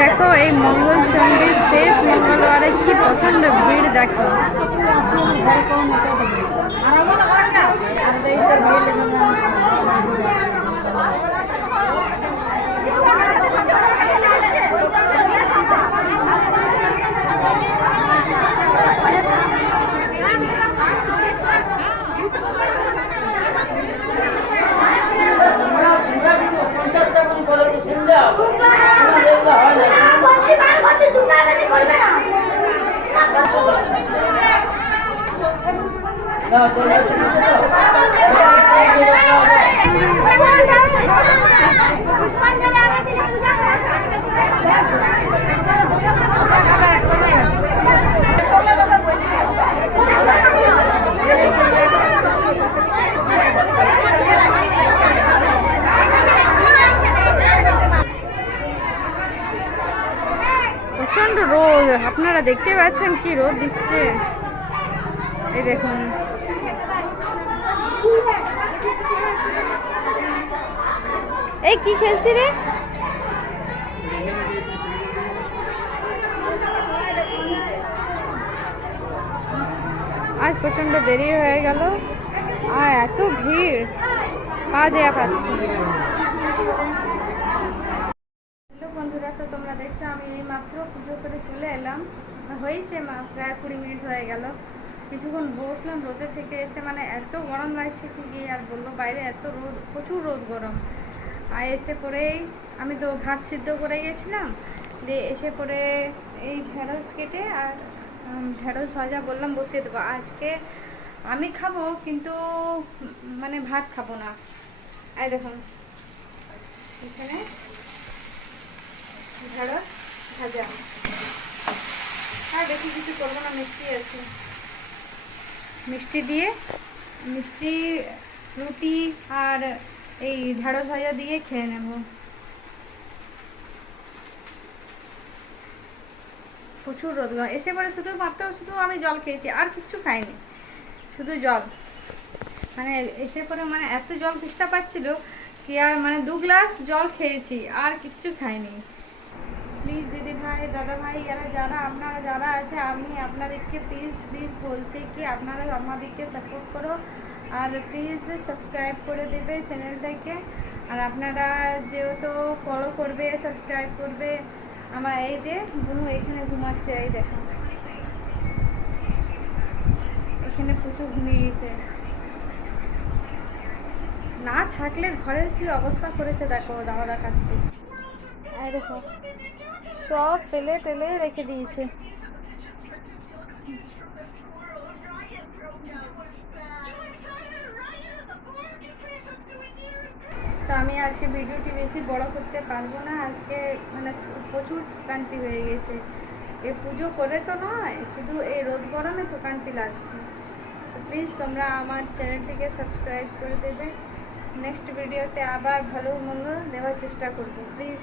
দেখো এই মঙ্গলচণ্ডীর শেষ মঙ্গলবারে কি প্রচন্ড ভিড় দেখো। প্রচন্ড রোদ, আপনারা দেখতে পাচ্ছেন কি রোদ দিচ্ছে। এই দেখুন এই কি খেলছি রে। আজ প্রচন্ড দেরি হয়ে গেল আর এত ভিড় পা দেয়া পাচ্ছি। বন্ধুরা, তো তোমরা দেখছো আমি এই মাত্র পুজো করে চলে এলাম, হয়েছে প্রায় 20 মিনিট হয়ে গেল। কিছুক্ষণ বসলাম, রোদের থেকে এসে মানে এত গরম লাগছে কি আর বলবো, বাইরে এত রোদ, প্রচুর রোদ গরম। আর এসে পরেই আমি তো ভাত সিদ্ধ করে গেছিলাম, দিয়ে এসে পরে এই ঢেঁড়স কেটে আর ঢেঁড়স ভাজা বললাম বসিয়ে দেবো। আজকে আমি খাবো কিন্তু মানে ভাত খাবো না। এই দেখুন এখানে ঢেঁড়স ভাজা, আর বেশি কিছু করবো না, মিষ্টি আছে, মিষ্টি দিয়ে মিষ্টি রুটি আর এই ঢেঁড়স ভাজা দিয়ে খেয়ে নেব। প্রচুর রোদ, এসে পরে শুধু আমি জল খেয়েছি, আর কিচ্ছু খাইনি, শুধু জল। মানে এসে পরে মানে এত জল তেষ্টা পাচ্ছিল কি আর মানে 2 গ্লাস জল খেয়েছি, আর কিচ্ছু খাইনি। প্লিজ দিদি ভাই, দাদা ভাই, যারা আপনারা যারা আছে, আমি আপনাদেরকে প্লিজ বলছি কি আপনারা আমাদেরকে সাপোর্ট করো, আর প্লিজ সাবস্ক্রাইব করে দেবে চ্যানেলটাকে। আর আপনারা যেহেতু ফলো করবে, সাবস্ক্রাইব করবে। আমার এই যে বুনু এখানে ঘুমাচ্ছে, এই দেখো এখানে প্রচুর ঘুমিয়েছে, না থাকলে ঘরের কি অবস্থা করেছে দেখো, দাওয়া দেখাচ্ছি। এই দেখো সব ফেলে টেলে রেখে দিয়েছে। তো আমি আজকে ভিডিওটি বেশি বড় করতে পারবো না, আজকে মানে প্রচুর ক্লান্তি হয়ে গেছে। এই পুজো করে তো নয়, শুধু এই রোদ গরমে তো ক্লান্তি লাগছে। তো প্লিজ তোমরা আমার চ্যানেলটিকে সাবস্ক্রাইব করে দেবে। নেক্সট ভিডিওতে আবার ভালো মন্দ দেওয়ার চেষ্টা করবো, প্লিজ।